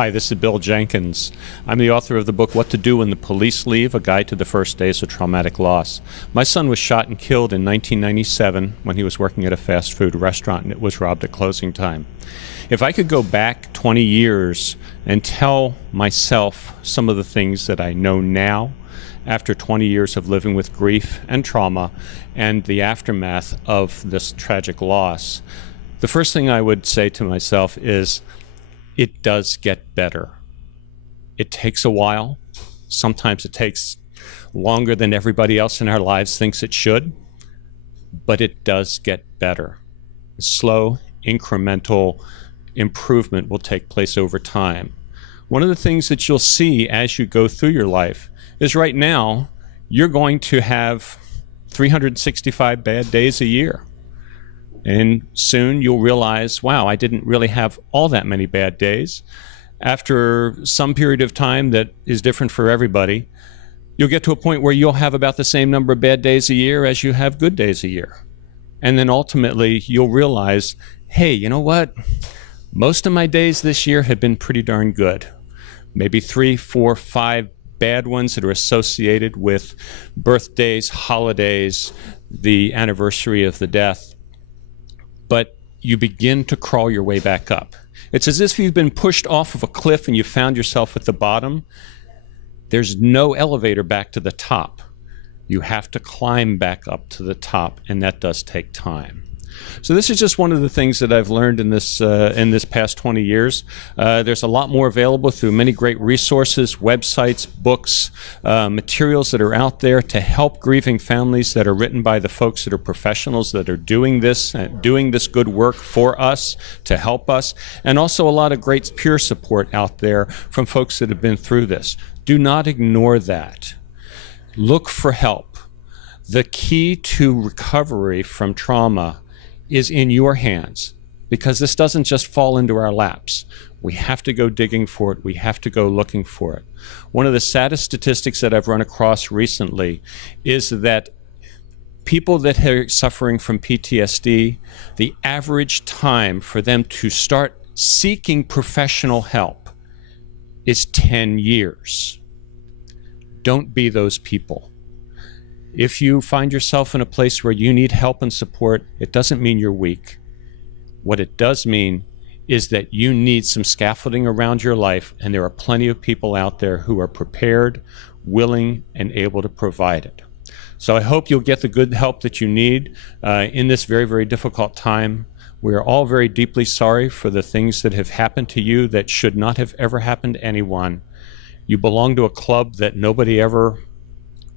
Hi, this is Bill Jenkins. I'm the author of the book, What to Do When the Police Leave, A Guide to the First Days of Traumatic Loss. My son was shot and killed in 1997 when he was working at a fast food restaurant and it was robbed at closing time. If I could go back 20 years and tell myself some of the things that I know now, after 20 years of living with grief and trauma and the aftermath of this tragic loss, the first thing I would say to myself is, it does get better. It takes a while. Sometimes it takes longer than everybody else in our lives thinks it should, but it does get better. Slow, incremental improvement will take place over time. One of the things that you'll see as you go through your life is right now, you're going to have 365 bad days a year. And soon you'll realize, wow, I didn't really have all that many bad days. After some period of time that is different for everybody, you'll get to a point where you'll have about the same number of bad days a year as you have good days a year. And then ultimately you'll realize, hey, you know what? Most of my days this year have been pretty darn good. Maybe 3, 4, 5 bad ones that are associated with birthdays, holidays, the anniversary of the death. But you begin to crawl your way back up. It's as if you've been pushed off of a cliff and you found yourself at the bottom. There's no elevator back to the top. You have to climb back up to the top, and that does take time. So this is just one of the things that I've learned in this past 20 years. There's a lot more available through many great resources, websites, books, materials that are out there to help grieving families that are written by the folks that are professionals that are doing this good work for us, to help us, and also a lot of great peer support out there from folks that have been through this. Do not ignore that. Look for help. The key to recovery from trauma is in your hands, because this doesn't just fall into our laps. We have to go digging for it. We have to go looking for it. One of the saddest statistics that I've run across recently is that people that are suffering from PTSD, the average time for them to start seeking professional help is 10 years. Don't be those people. If you find yourself in a place where you need help and support, it doesn't mean you're weak. What it does mean is that you need some scaffolding around your life, and there are plenty of people out there who are prepared, willing, and able to provide it. So I hope you'll get the good help that you need in this very, very difficult time. We are all very deeply sorry for the things that have happened to you that should not have ever happened to anyone. You belong to a club that nobody ever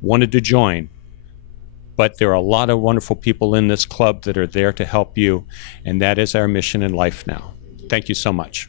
wanted to join. But there are a lot of wonderful people in this club that are there to help you, and that is our mission in life now. Thank you so much.